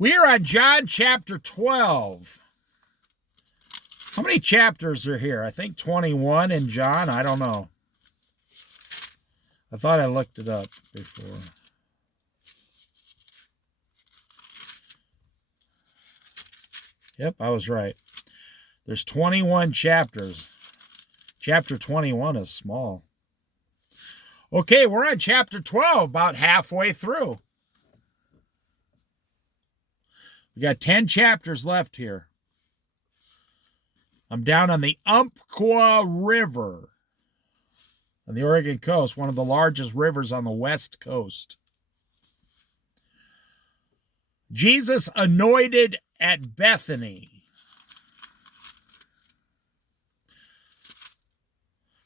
We are on John chapter 12. How many chapters are here? I think 21 in John. I don't know. I thought I looked it up before. Yep, I was right. There's 21 chapters. Chapter 21 is small. Okay, we're on chapter 12, about halfway through. We got 10 chapters left here. I'm down on the Umpqua River on the Oregon coast, one of the largest rivers on the west coast. Jesus anointed at Bethany.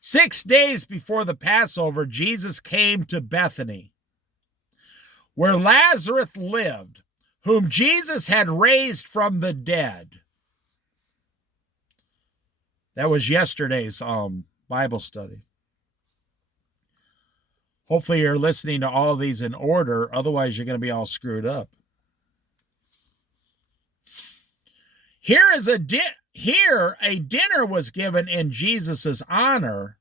6 days before the Passover, Jesus came to Bethany, where Lazarus lived, whom Jesus had raised from the dead. That was yesterday's Bible study. Hopefully you're listening to all of these in order, otherwise you're going to be all screwed up. Here a dinner was given in Jesus' honor.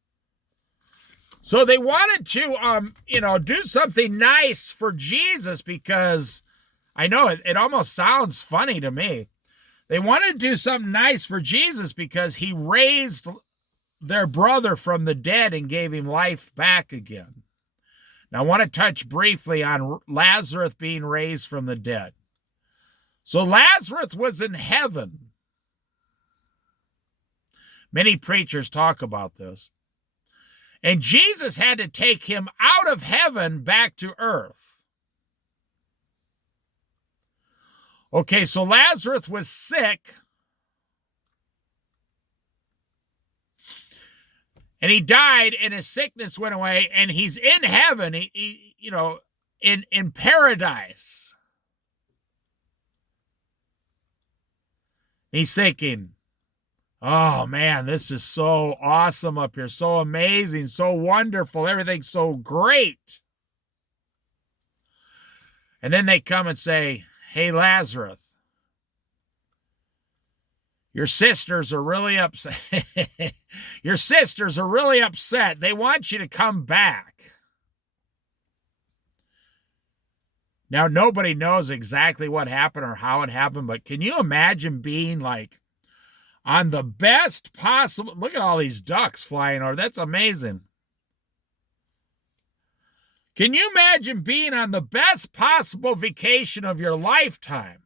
So they wanted to, do something nice for Jesus, because I know it almost sounds funny to me. They wanted to do something nice for Jesus because he raised their brother from the dead and gave him life back again. Now, I want to touch briefly on Lazarus being raised from the dead. So Lazarus was in heaven. Many preachers talk about this. And Jesus had to take him out of heaven back to earth. Okay, so Lazarus was sick. And he died, and his sickness went away, and he's in heaven, in paradise. He's thinking, oh man, this is so awesome up here, so amazing, so wonderful, everything's so great. And then they come and say, hey, Lazarus, your sisters are really upset. Your sisters are really upset. They want you to come back. Now, nobody knows exactly what happened or how it happened, but can you imagine being like on the best possible... Look at all these ducks flying over. That's amazing. Can you imagine being on the best possible vacation of your lifetime?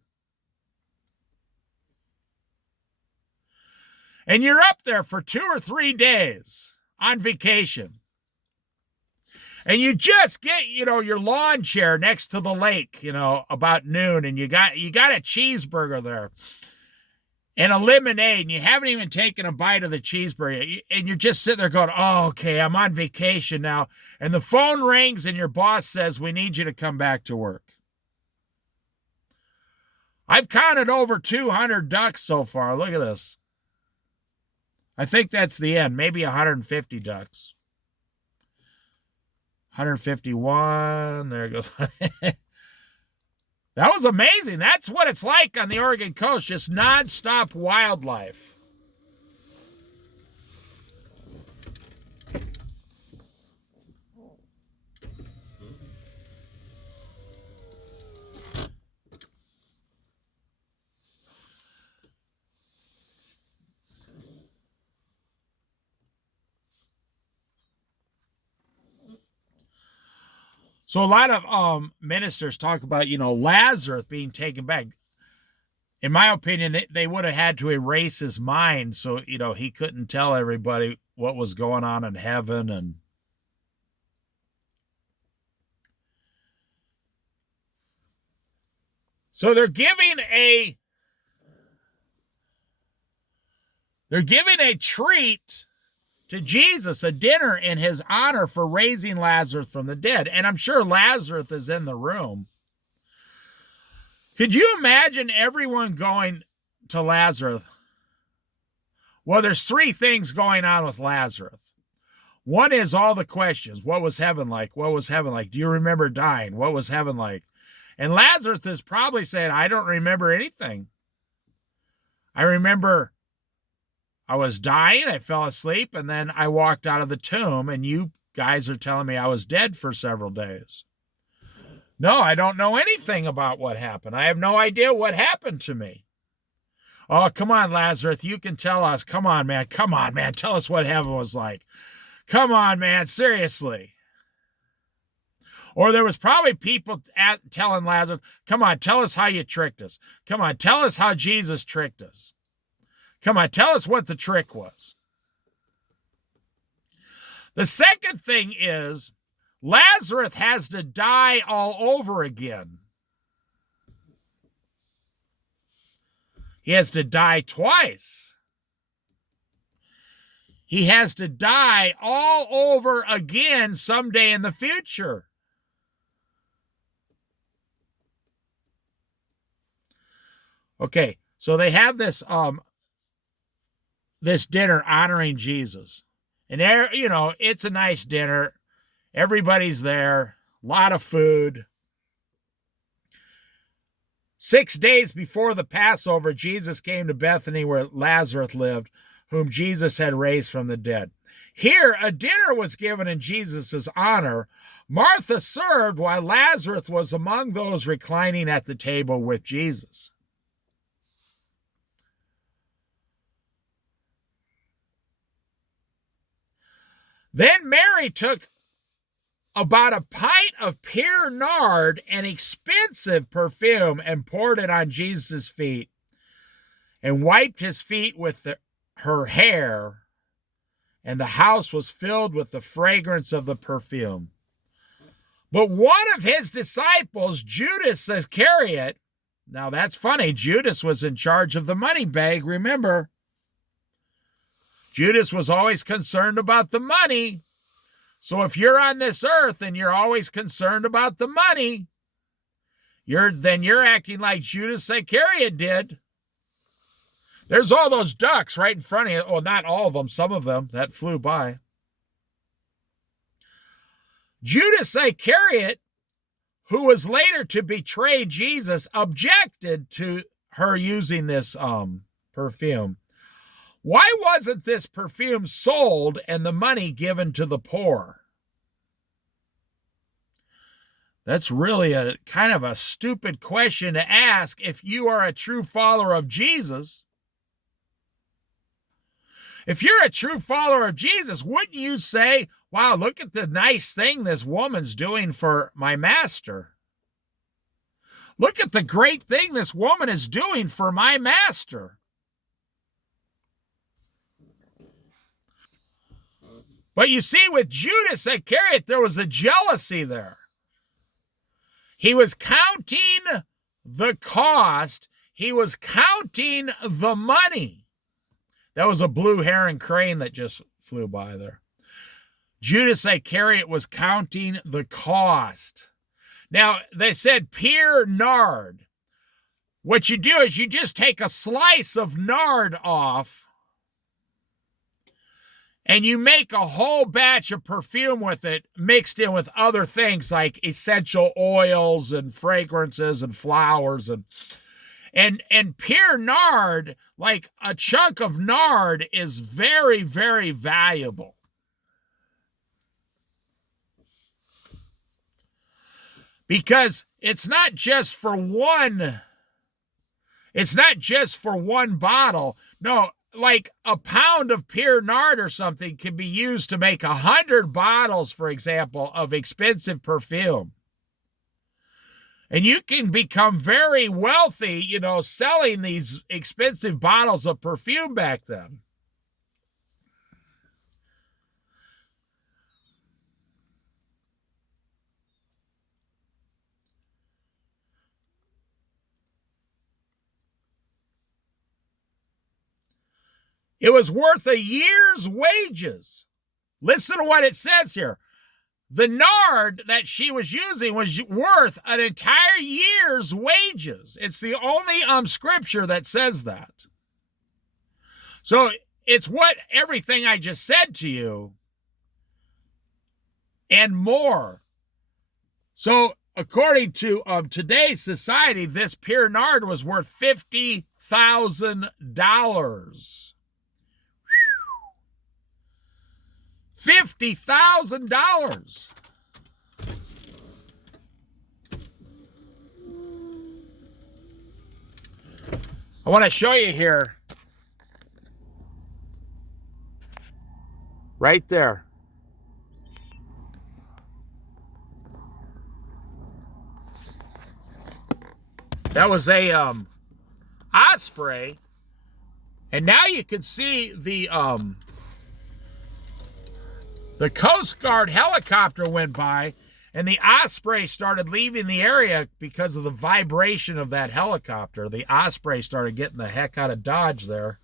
And you're up there for 2 or 3 days on vacation. And you just get, your lawn chair next to the lake, about noon, and you got a cheeseburger there and a lemonade, and you haven't even taken a bite of the cheeseburger, and you're just sitting there going, oh, okay, I'm on vacation now. And the phone rings, and your boss says, we need you to come back to work. I've counted over 200 ducks so far. Look at this. I think that's the end. Maybe 150 ducks. 151. There it goes. That was amazing. That's what it's like on the Oregon coast. Just nonstop wildlife. So a lot of ministers talk about, Lazarus being taken back. In my opinion, they would have had to erase his mind so, he couldn't tell everybody what was going on in heaven. And so they're giving a treat to Jesus, a dinner in his honor for raising Lazarus from the dead. And I'm sure Lazarus is in the room. Could you imagine everyone going to Lazarus? Well, there's 3 things going on with Lazarus. One is all the questions. What was heaven like? What was heaven like? Do you remember dying? What was heaven like? And Lazarus is probably saying, I don't remember anything. I remember I was dying, I fell asleep, and then I walked out of the tomb, and you guys are telling me I was dead for several days. No, I don't know anything about what happened. I have no idea what happened to me. Oh, come on, Lazarus, you can tell us. Come on, man. Come on, man. Tell us what heaven was like. Come on, man. Seriously. Or there was probably people telling Lazarus, come on, tell us how you tricked us. Come on, tell us how Jesus tricked us. Come on, tell us what the trick was. The second thing is Lazarus has to die all over again. He has to die twice. He has to die all over again someday in the future. Okay, so they have this dinner honoring Jesus. And there, you know, it's a nice dinner. Everybody's there, a lot of food. 6 days before the Passover, Jesus came to Bethany where Lazarus lived, whom Jesus had raised from the dead. Here, a dinner was given in Jesus' honor. Martha served while Lazarus was among those reclining at the table with Jesus. Then Mary took about a pint of pure nard, an expensive perfume, and poured it on Jesus' feet and wiped his feet with her hair, and the house was filled with the fragrance of the perfume. But one of his disciples, Judas Iscariot, now that's funny, Judas was in charge of the money bag, remember? Judas was always concerned about the money. So if you're on this earth and you're always concerned about the money, then you're acting like Judas Iscariot did. There's all those ducks right in front of you. Well, not all of them, some of them that flew by. Judas Iscariot, who was later to betray Jesus, objected to her using this perfume. Why wasn't this perfume sold and the money given to the poor? That's really a kind of a stupid question to ask if you are a true follower of Jesus. If you're a true follower of Jesus, wouldn't you say, wow, look at the nice thing this woman's doing for my master? Look at the great thing this woman is doing for my master. But you see, with Judas Iscariot, there was a jealousy there. He was counting the cost. He was counting the money. That was a blue heron crane that just flew by there. Judas Iscariot was counting the cost. Now, they said pure nard. What you do is you just take a slice of nard off, and you make a whole batch of perfume with it, mixed in with other things like essential oils and fragrances and flowers and pure nard, like a chunk of nard, is very, very valuable. Because it's not just for one bottle. No, like a pound of pure nard or something can be used to make 100 bottles, for example, of expensive perfume. And you can become very wealthy, you know, selling these expensive bottles of perfume back then. It was worth a year's wages. Listen to what it says here. The nard that she was using was worth an entire year's wages. It's the only scripture that says that. So it's what everything I just said to you and more. So according to today's society, this Pierre Nard was worth $50,000. $50,000. I want to show you here. Right there. That was a Osprey. And now you can see the Coast Guard helicopter went by, and the Osprey started leaving the area because of the vibration of that helicopter. The Osprey started getting the heck out of Dodge there.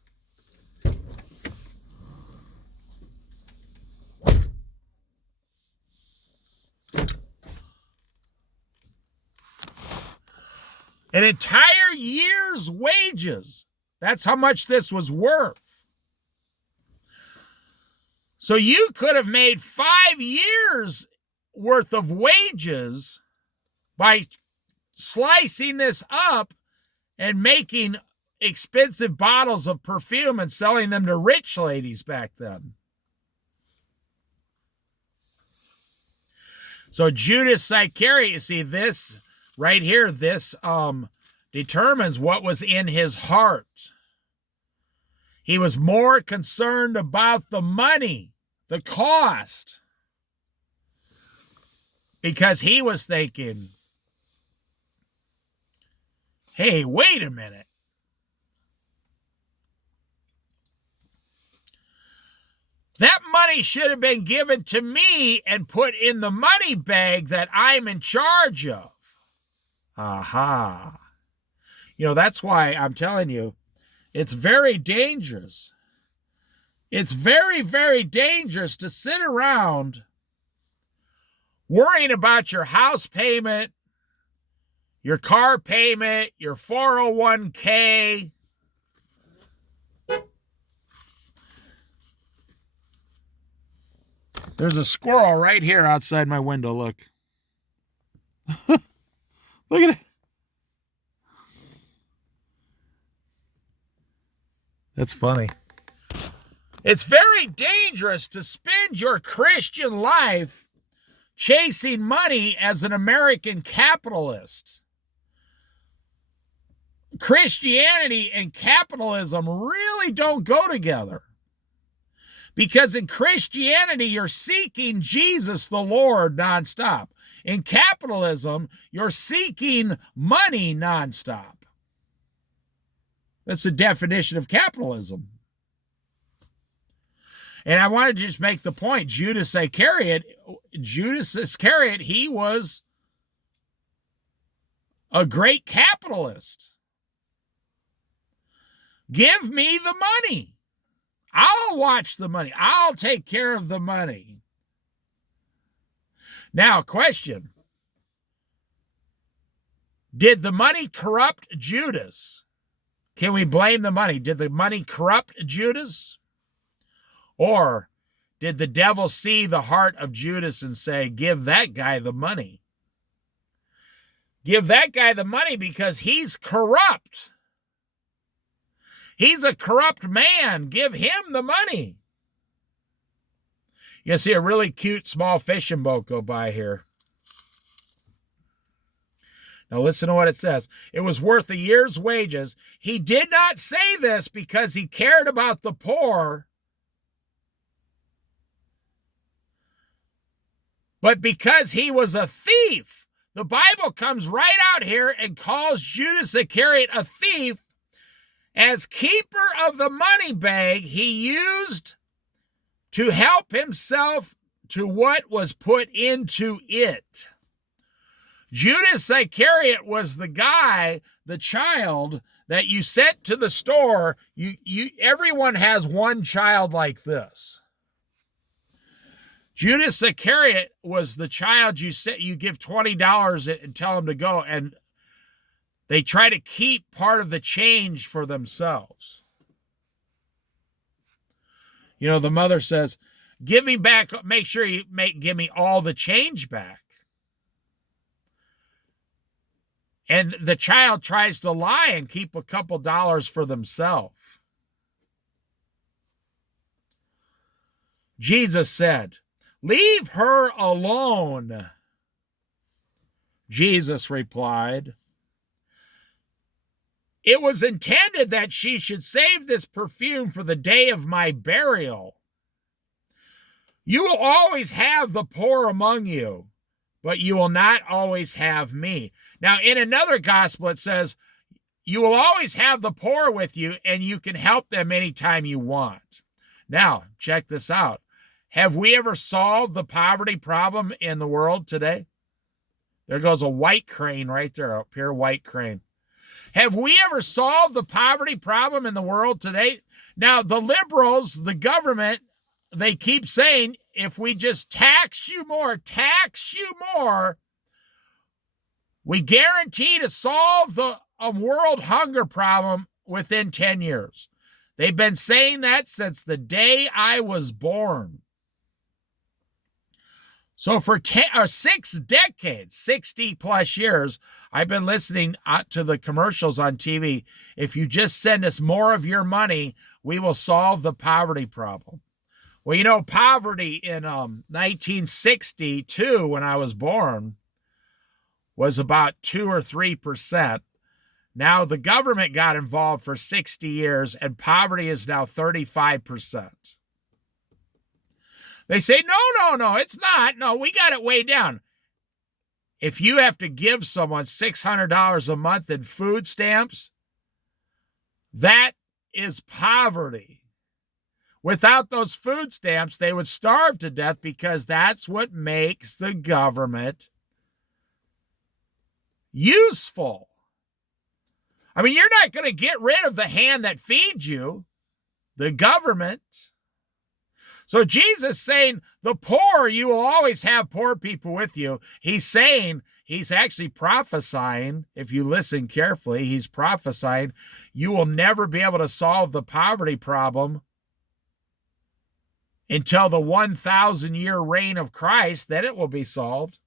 An entire year's wages. That's how much this was worth. So you could have made 5 years worth of wages by slicing this up and making expensive bottles of perfume and selling them to rich ladies back then. So Judas Iscariot, you see this right here, this determines what was in his heart. He was more concerned about the money, the cost, because he was thinking, hey, wait a minute. That money should have been given to me and put in the money bag that I'm in charge of. Aha. You know, that's why I'm telling you, it's very dangerous. It's very, very dangerous to sit around worrying about your house payment, your car payment, your 401k. There's a squirrel right here outside my window, look. Look at it. That's funny. It's very dangerous to spend your Christian life chasing money as an American capitalist. Christianity and capitalism really don't go together. Because in Christianity, you're seeking Jesus the Lord nonstop. In capitalism, you're seeking money nonstop. That's the definition of capitalism. And I want to just make the point, Judas Iscariot, he was a great capitalist. Give me the money. I'll watch the money. I'll take care of the money. Now, question. Did the money corrupt Judas? Can we blame the money? Did the money corrupt Judas? Or did the devil see the heart of Judas and say, give that guy the money? Give that guy the money because he's corrupt. He's a corrupt man. Give him the money. You see a really cute small fishing boat go by here. Now listen to what it says. It was worth a year's wages. He did not say this because he cared about the poor, but because he was a thief. The Bible comes right out here and calls Judas Iscariot a thief. As keeper of the money bag, he used to help himself to what was put into it. Judas Iscariot was the guy, the child that you sent to the store. Everyone has one child like this. Judas Iscariot was the child you give $20 and tell him to go, and they try to keep part of the change for themselves. You know, the mother says, give me back, make sure you give me all the change back. And the child tries to lie and keep a couple dollars for themselves. Jesus said, "Leave her alone." Jesus replied, "It was intended that she should save this perfume for the day of my burial. You will always have the poor among you, but you will not always have me." Now, in another gospel, it says, you will always have the poor with you, and you can help them anytime you want. Now, check this out. Have we ever solved the poverty problem in the world today? There goes a white crane right there, a pure white crane. Have we ever solved the poverty problem in the world today? Now, the liberals, the government, they keep saying, if we just tax you more, we guarantee to solve the world hunger problem within 10 years. They've been saying that since the day I was born. So for 6 decades, 60 plus years, I've been listening to the commercials on TV. If you just send us more of your money, we will solve the poverty problem. Well, you know, poverty in 1962, when I was born, was about 2 or 3%. Now the government got involved for 60 years, and poverty is now 35%. They say, no, it's not. No, we got it way down. If you have to give someone $600 a month in food stamps, that is poverty. Without those food stamps, they would starve to death, because that's what makes the government useful. I mean, you're not going to get rid of the hand that feeds you, the government. So Jesus saying, the poor, you will always have poor people with you. He's saying, he's actually prophesying, if you listen carefully, he's prophesying, you will never be able to solve the poverty problem until the 1,000-year reign of Christ, then it will be solved.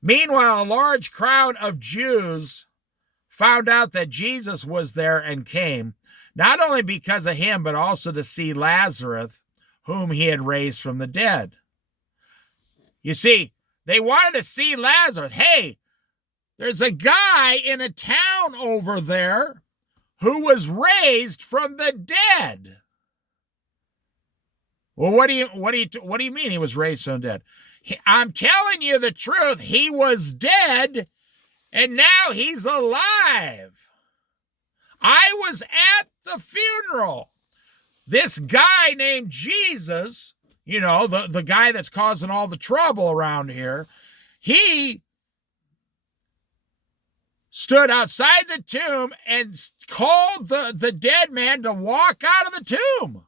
Meanwhile, a large crowd of Jews found out that Jesus was there and came, not only because of him, but also to see Lazarus, whom he had raised from the dead. You see, they wanted to see Lazarus. Hey, there's a guy in a town over there who was raised from the dead. Well, what do you mean he was raised from the dead? I'm telling you the truth. He was dead, and now he's alive. I was at the funeral. This guy named Jesus, you know, the guy that's causing all the trouble around here, he stood outside the tomb and called the dead man to walk out of the tomb.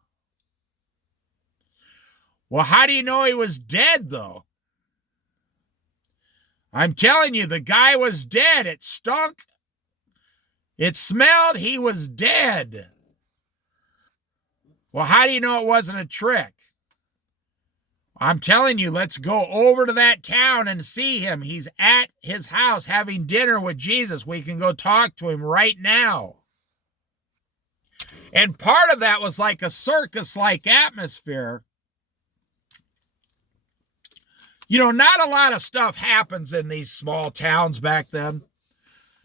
Well, how do you know he was dead, though? I'm telling you, the guy was dead. It stunk. It smelled. He was dead. Well, how do you know it wasn't a trick? I'm telling you, let's go over to that town and see him. He's at his house having dinner with Jesus. We can go talk to him right now. And part of that was like a circus-like atmosphere. You know, not a lot of stuff happens in these small towns back then.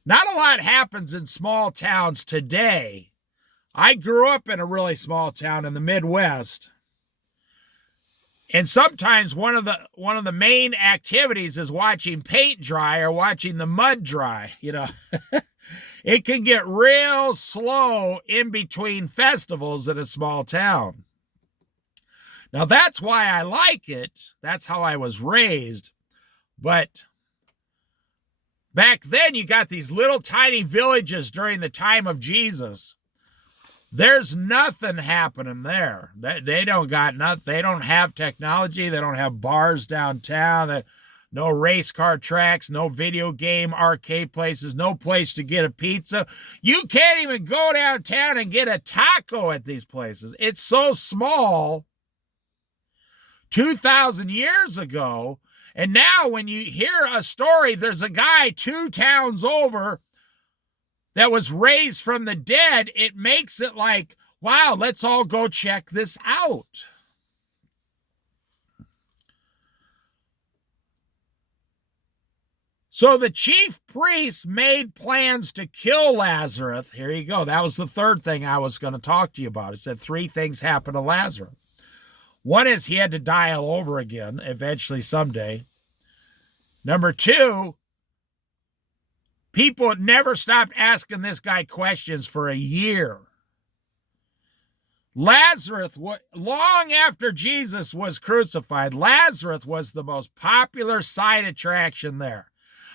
Not a lot happens in small towns today. I grew up in a really small town in the Midwest. And sometimes one of the main activities is watching paint dry or watching the mud dry, you know. It can get real slow in between festivals in a small town. Now, that's why I like it. That's how I was raised. But back then, you got these little tiny villages during the time of Jesus. There's nothing happening there. They don't got nothing. They don't have technology. They don't have bars downtown. No race car tracks, no video game arcade places, no place to get a pizza. You can't even go downtown and get a taco at these places. It's so small. 2,000 years ago, And now when you hear a story, there's a guy 2 towns over that was raised from the dead, it makes it like, wow, let's all go check this out. So the chief priests made plans to kill Lazarus. Here you go. That was the third thing I was going to talk to you about. It said 3 things happened to Lazarus. One is he had to die all over again, eventually someday. Number 2, people never stopped asking this guy questions for a year. Lazarus, long after Jesus was crucified, Lazarus was the most popular side attraction there.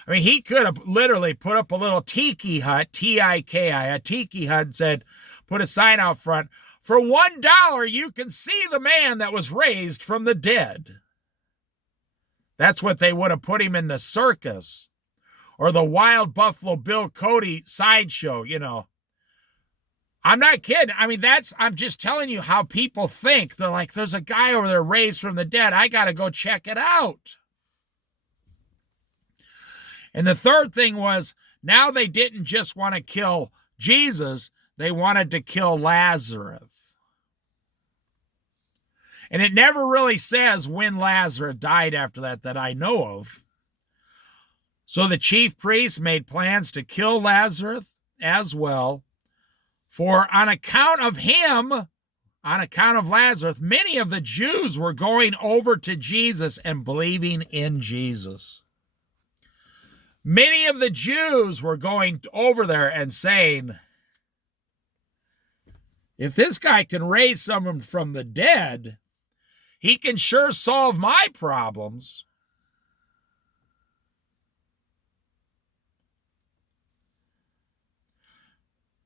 I mean, he could have literally put up a little tiki hut, T-I-K-I, a tiki hut, and said, put a sign out front, for $1, you can see the man that was raised from the dead. That's what they would have put him in the circus or the Wild Buffalo Bill Cody sideshow, you know. I'm not kidding. I mean, I'm just telling you how people think. They're like, there's a guy over there raised from the dead. I got to go check it out. And the third thing was, now they didn't just want to kill Jesus, they wanted to kill Lazarus. And it never really says when Lazarus died after that I know of. So the chief priests made plans to kill Lazarus as well. For on account of him, on account of Lazarus, many of the Jews were going over to Jesus and believing in Jesus. Many of the Jews were going over there and saying, if this guy can raise someone from the dead, he can sure solve my problems.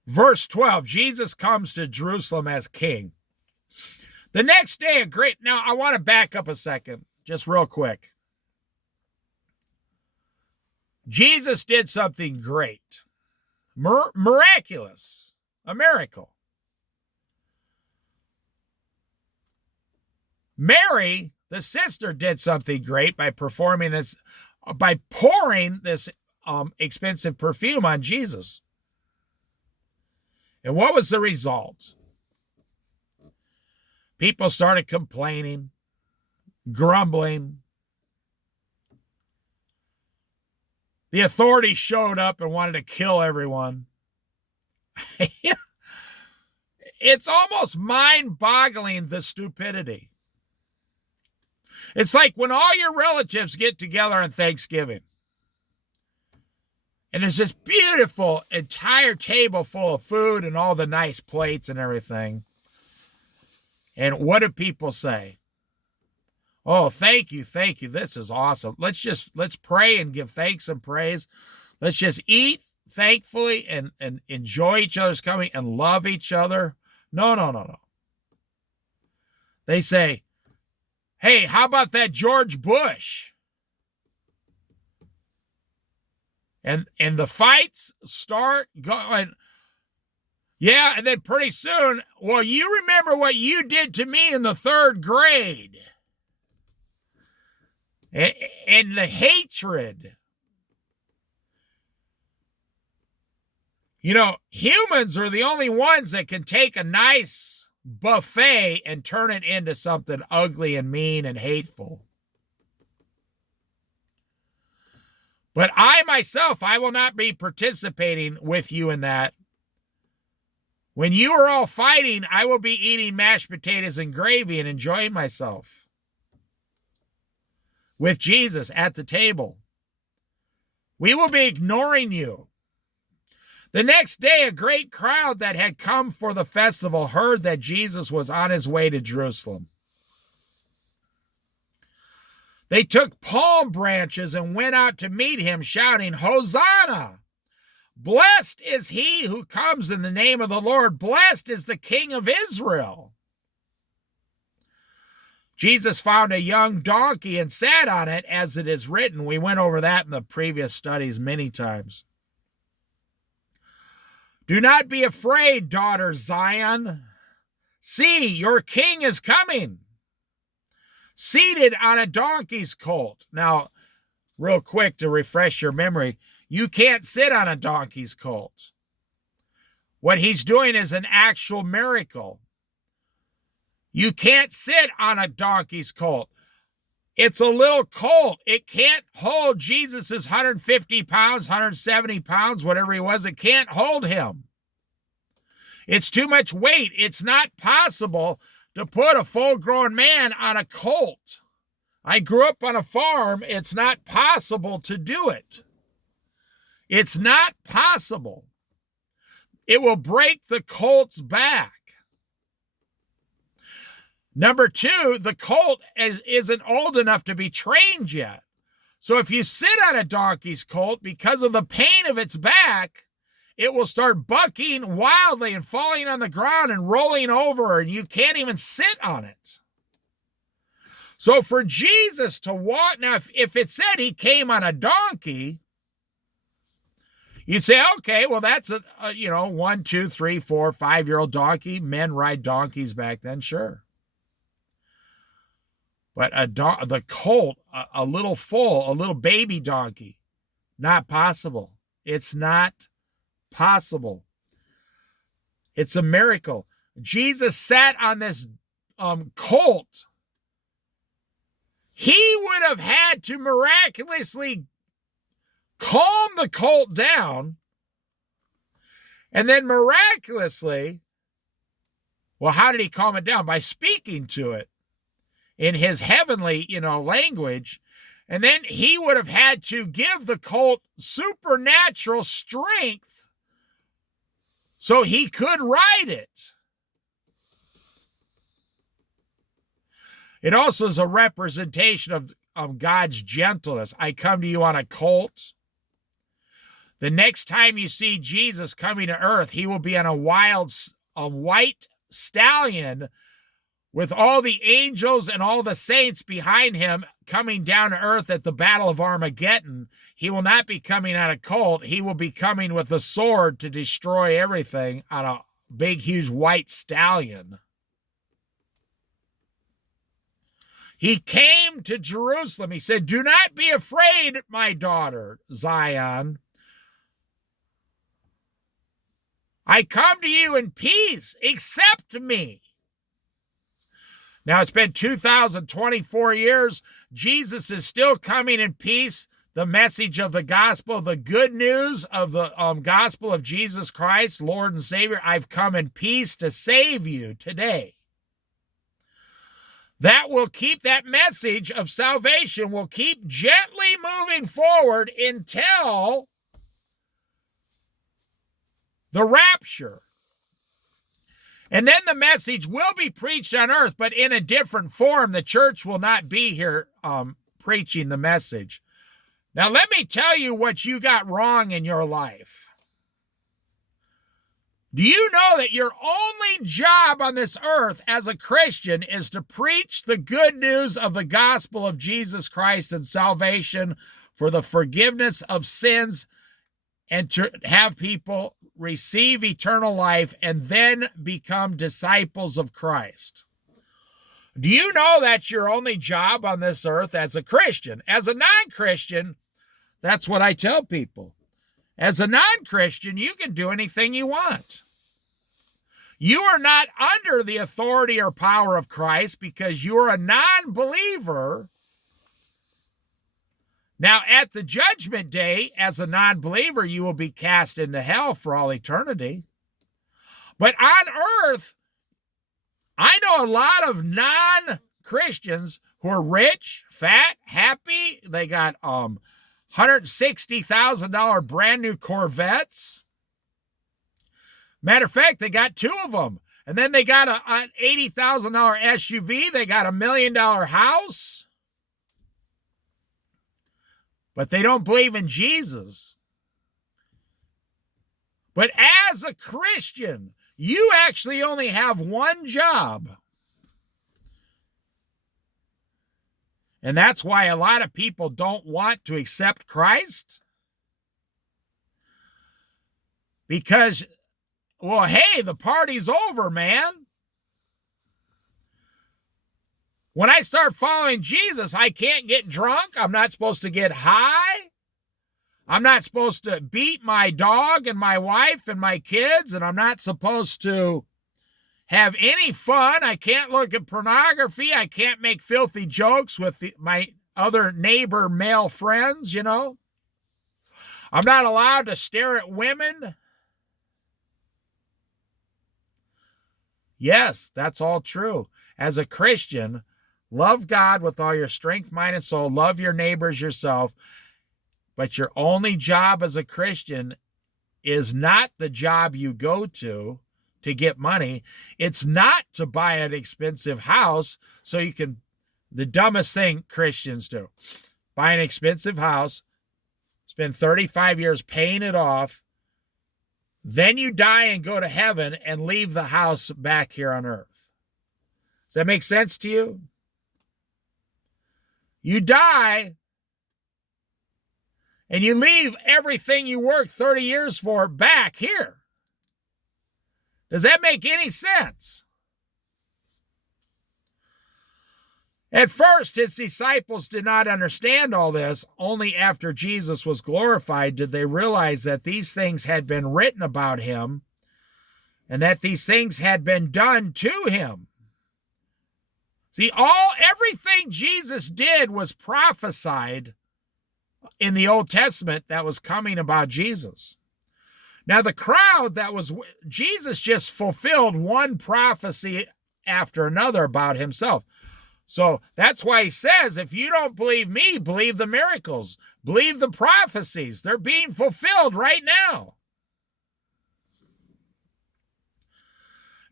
Verse 12, Jesus comes to Jerusalem as king. The next day, now I want to back up a second, just real quick. Jesus did something great, miraculous, a miracle. Mary, the sister, did something great by pouring this expensive perfume on Jesus. And what was the result? People started complaining, grumbling. The authorities showed up and wanted to kill everyone. It's almost mind-boggling, the stupidity. It's like when all your relatives get together on Thanksgiving. And there's this beautiful entire table full of food and all the nice plates and everything. And what do people say? Oh, thank you. This is awesome. Let's pray and give thanks and praise. Let's just eat thankfully and enjoy each other's company and love each other. No. They say, hey, how about that George Bush? And the fights start going. Yeah, and then pretty soon, well, you remember what you did to me in the 3rd grade. And the hatred. You know, humans are the only ones that can take a nice buffet and turn it into something ugly and mean and hateful. But I myself, I will not be participating with you in that. When you are all fighting, I will be eating mashed potatoes and gravy and enjoying myself with Jesus at the table. We will be ignoring you. The next day, a great crowd that had come for the festival heard that Jesus was on his way to Jerusalem. They took palm branches and went out to meet him, shouting, Hosanna! Blessed is he who comes in the name of the Lord. Blessed is the King of Israel. Jesus found a young donkey and sat on it, as it is written. We went over that in the previous studies many times. Do not be afraid, daughter Zion. See, your king is coming. seated on a donkey's colt. Now, real quick to refresh your memory, you can't sit on a donkey's colt. What he's doing is an actual miracle. You can't sit on a donkey's colt. It's a little colt. It can't hold Jesus's 150 pounds, 170 pounds, whatever he was. It can't hold him. It's too much weight. It's not possible to put a full-grown man on a colt. I grew up on a farm. It's not possible to do it. It's not possible. It will break the colt's back. Number two, the colt isn't old enough to be trained yet. So if you sit on a donkey's colt, because of the pain of its back, it will start bucking wildly and falling on the ground and rolling over, and you can't even sit on it. So for Jesus to walk, now if it said he came on a donkey, you'd say, okay, well, that's a 1, 2, 3, 4, 5-year-old donkey. Men ride donkeys back then, sure. But the colt, a little foal, a little baby donkey, not possible. It's not possible. It's a miracle. Jesus sat on this colt. He would have had to miraculously calm the colt down, and then miraculously, well, how did he calm it down? By speaking to it in his heavenly, language. And then he would have had to give the colt supernatural strength so he could ride it. It also is a representation of God's gentleness. I come to you on a colt. The next time you see Jesus coming to earth, he will be on a white stallion with all the angels and all the saints behind him coming down to earth at the Battle of Armageddon. He will not be coming on a colt. He will be coming with a sword to destroy everything on a big, huge white stallion. He came to Jerusalem. He said, "Do not be afraid, my daughter, Zion. I come to you in peace. Accept me." Now, it's been 2024 years. Jesus is still coming in peace. The message of the gospel, the good news of the gospel of Jesus Christ, Lord and Savior, I've come in peace to save you today. That will keep, that message of salvation will keep gently moving forward until the rapture. And then the message will be preached on earth, but in a different form. The church will not be here preaching the message. Now, let me tell you what you got wrong in your life. Do you know that your only job on this earth as a Christian is to preach the good news of the gospel of Jesus Christ and salvation for the forgiveness of sins, and to have people receive eternal life and then become disciples of Christ? Do you know that's your only job on this earth as a Christian? As a non-Christian, that's what I tell people. As a non-Christian, you can do anything you want. You are not under the authority or power of Christ because you're a non-believer. Now, at the judgment day, as a non-believer, you will be cast into hell for all eternity. But on earth, I know a lot of non-Christians who are rich, fat, happy. They got $160,000 brand new Corvettes. Matter of fact, they got 2 of them. And then they got an $80,000 SUV. They got $1 million house. But they don't believe in Jesus. But as a Christian, you actually only have one job. And that's why a lot of people don't want to accept Christ. Because, well, hey, the party's over, man. When I start following Jesus, I can't get drunk. I'm not supposed to get high. I'm not supposed to beat my dog and my wife and my kids, and I'm not supposed to have any fun. I can't look at pornography. I can't make filthy jokes with my other neighbor male friends, you know. I'm not allowed to stare at women. Yes, that's all true. As a Christian, love God with all your strength, mind, and soul. Love your neighbors yourself. But your only job as a Christian is not the job you go to get money. It's not to buy an expensive house so you can, the dumbest thing Christians do, buy an expensive house, spend 35 years paying it off, then you die and go to heaven and leave the house back here on earth. Does that make sense to you? You die and you leave everything you worked 30 years for back here. Does that make any sense? At first, his disciples did not understand all this. Only after Jesus was glorified did they realize that these things had been written about him and that these things had been done to him. See, everything Jesus did was prophesied in the Old Testament that was coming about Jesus. Now, the crowd Jesus just fulfilled one prophecy after another about himself. So that's why he says, if you don't believe me, believe the miracles, believe the prophecies. They're being fulfilled right now.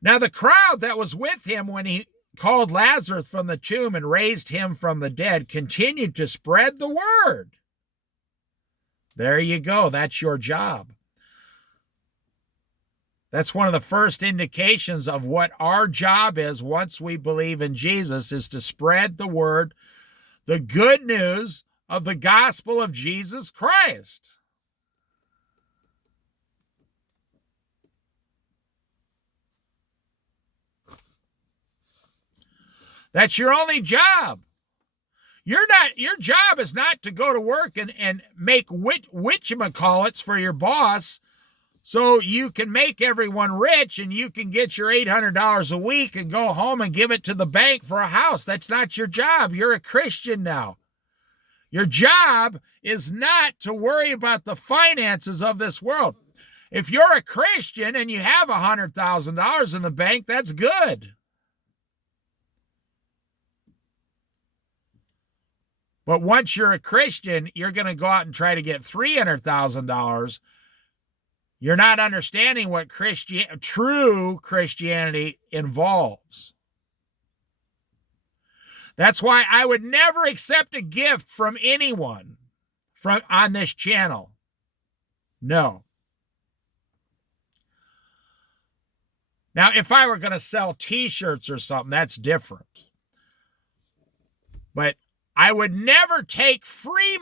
Now, the crowd that was with him when he called Lazarus from the tomb and raised him from the dead continued to spread the word. There you go. That's your job. That's one of the first indications of what our job is once we believe in Jesus, is to spread the word, the good news of the gospel of Jesus Christ. That's your only job. Your job is not to go to work and make whatchamacallits for your boss so you can make everyone rich and you can get your $800 a week and go home and give it to the bank for a house. That's not your job. You're a Christian now. Your job is not to worry about the finances of this world. If you're a Christian and you have $100,000 in the bank, that's good. But once you're a Christian, you're going to go out and try to get $300,000. You're not understanding what true Christianity involves. That's why I would never accept a gift from anyone on this channel. No. Now, if I were going to sell t-shirts or something, that's different. But I would never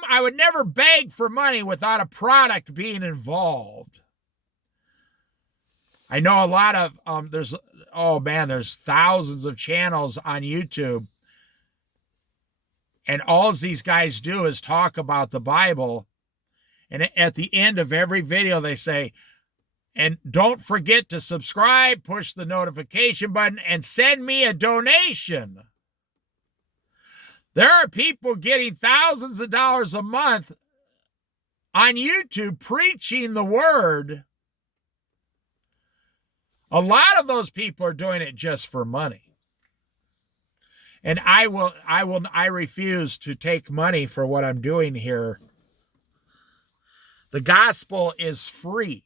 I would never beg for money without a product being involved. I know a lot of, there's thousands of channels on YouTube. And all these guys do is talk about the Bible. And at the end of every video, they say, and don't forget to subscribe, push the notification button, and send me a donation. There are people getting thousands of dollars a month on YouTube preaching the word. A lot of those people are doing it just for money. And I refuse to take money for what I'm doing here. The gospel is free.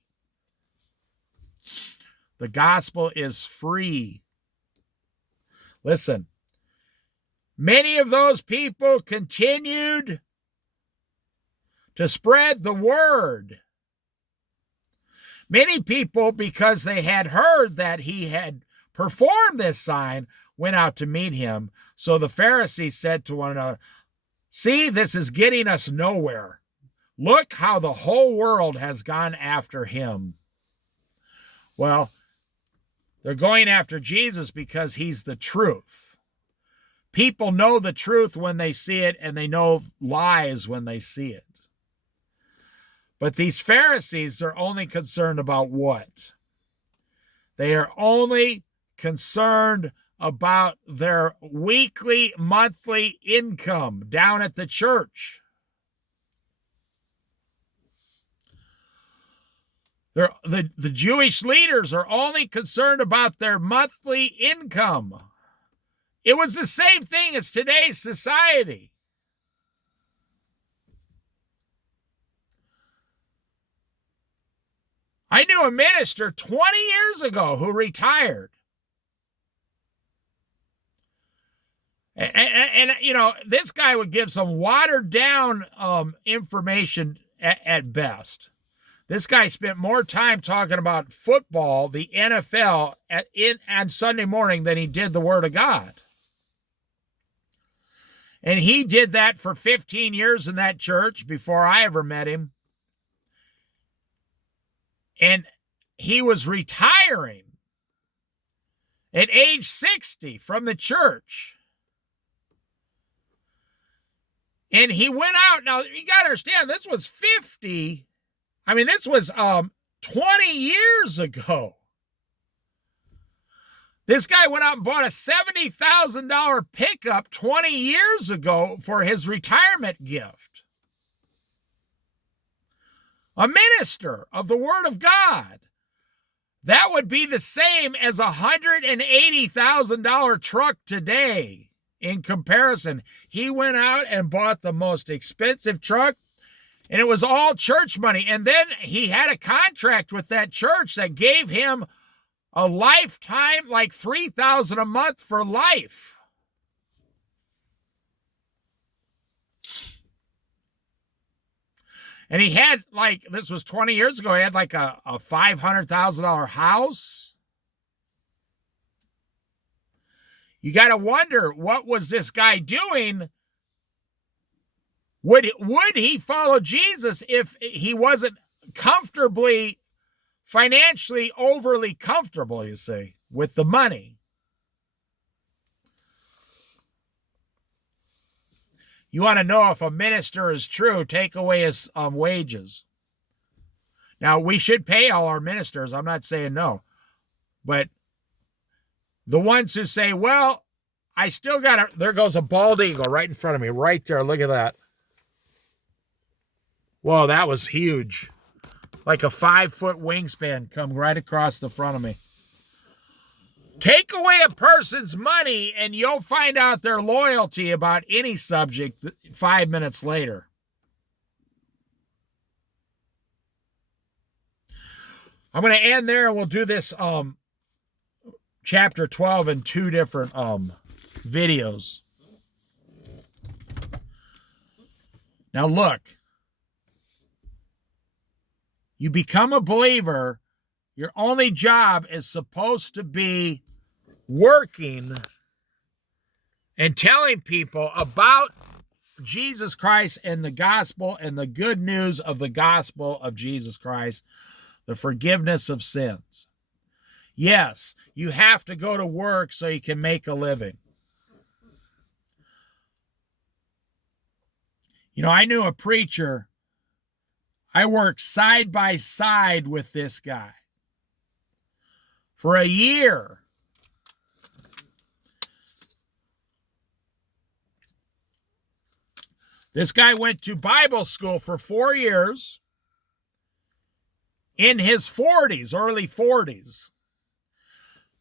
The gospel is free. Listen, many of those people continued to spread the word. Many people, because they had heard that he had performed this sign, went out to meet him. So the Pharisees said to one another, "See, this is getting us nowhere. Look how the whole world has gone after him." Well, they're going after Jesus because he's the truth. People know the truth when they see it, and they know lies when they see it. But these Pharisees are only concerned about what? They are only concerned about their weekly, monthly income down at the church. The Jewish leaders are only concerned about their monthly income. It was the same thing as today's society. I knew a minister 20 years ago who retired. And you know, this guy would give some watered down information at best. This guy spent more time talking about football, the NFL, on Sunday morning than he did the Word of God. And he did that for 15 years in that church before I ever met him. And he was retiring at age 60 from the church. And he went out. Now, you got to understand, this was 20 years ago. This guy went out and bought a $70,000 pickup 20 years ago for his retirement gift. A minister of the Word of God. That would be the same as a $180,000 truck today in comparison. He went out and bought the most expensive truck, and it was all church money. And then he had a contract with that church that gave him a lifetime, like $3,000 a month for life. And he had, like, this was 20 years ago, he had like a $500,000 house. You got to wonder, what was this guy doing? Would he follow Jesus if he wasn't comfortably, financially overly comfortable, you see, with the money? You want to know if a minister is true, take away his wages. Now, we should pay all our ministers. I'm not saying no. But the ones who say, well, I still got to, there goes a bald eagle right in front of me, right there. Look at that. Whoa, that was huge. Like a 5-foot wingspan come right across the front of me. Take away a person's money and you'll find out their loyalty about any subject 5 minutes later. I'm going to end there, and we'll do this chapter 12 in 2 different videos. Now look, you become a believer, your only job is supposed to be working and telling people about Jesus Christ and the gospel and the good news of the gospel of Jesus Christ, the forgiveness of sins. Yes, you have to go to work so you can make a living. You know, I knew a preacher. I worked side by side with this guy for a year. This guy went to Bible school for 4 years in his 40s, early 40s.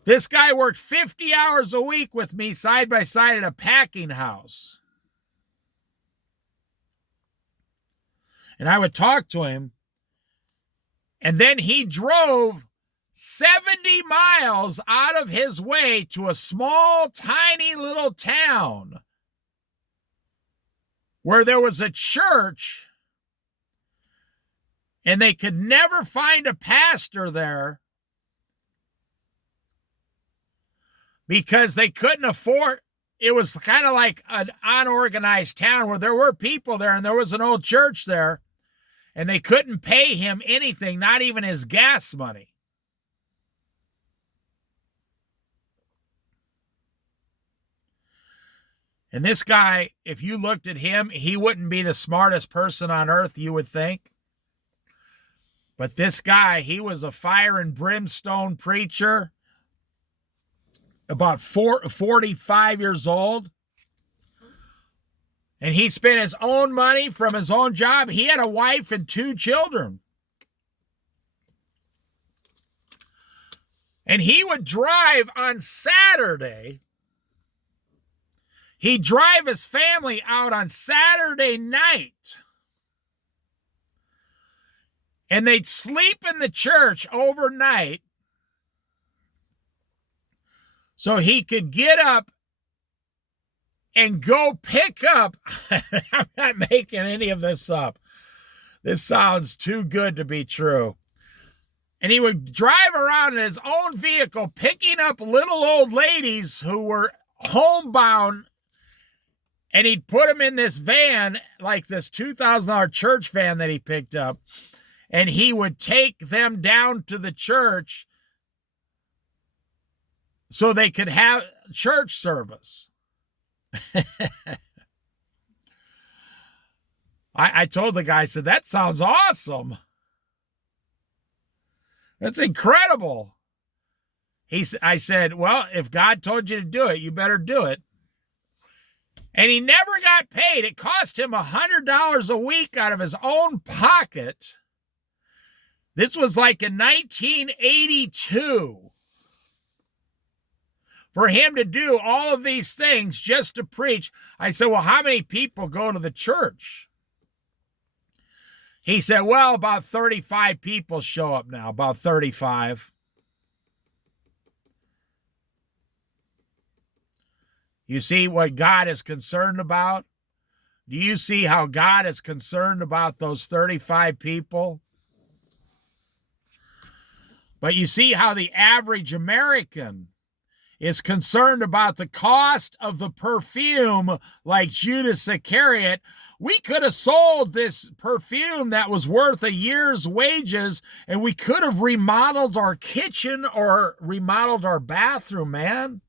This guy worked 50 hours a week with me side by side at a packing house. And I would talk to him, and then he drove 70 miles out of his way to a small, tiny little town where there was a church, and they could never find a pastor there because they couldn't afford. It was kind of like an unorganized town where there were people there, and there was an old church there, and they couldn't pay him anything, not even his gas money. And this guy, if you looked at him, he wouldn't be the smartest person on earth, you would think. But this guy, he was a fire and brimstone preacher, about 45 years old. And he spent his own money from his own job. He had a wife and 2 children. And he would drive on Saturday. He'd drive his family out on Saturday night. And they'd sleep in the church overnight so he could get up and go pick up. I'm not making any of this up. This sounds too good to be true. And he would drive around in his own vehicle, picking up little old ladies who were homebound, and he'd put them in this van, like this $2,000 church van that he picked up, and he would take them down to the church so they could have church service. I told the guy, I said, that sounds awesome. That's incredible. I said, well, if God told you to do it, you better do it. And he never got paid. It cost him $100 a week out of his own pocket. This was like in 1982. For him to do all of these things just to preach. I said, well, how many people go to the church? He said, well, about 35 people show up now, about 35. You see what God is concerned about? Do you see how God is concerned about those 35 people? But you see how the average American is concerned about the cost of the perfume, like Judas Iscariot. We could have sold this perfume that was worth a year's wages, and we could have remodeled our kitchen or remodeled our bathroom, man.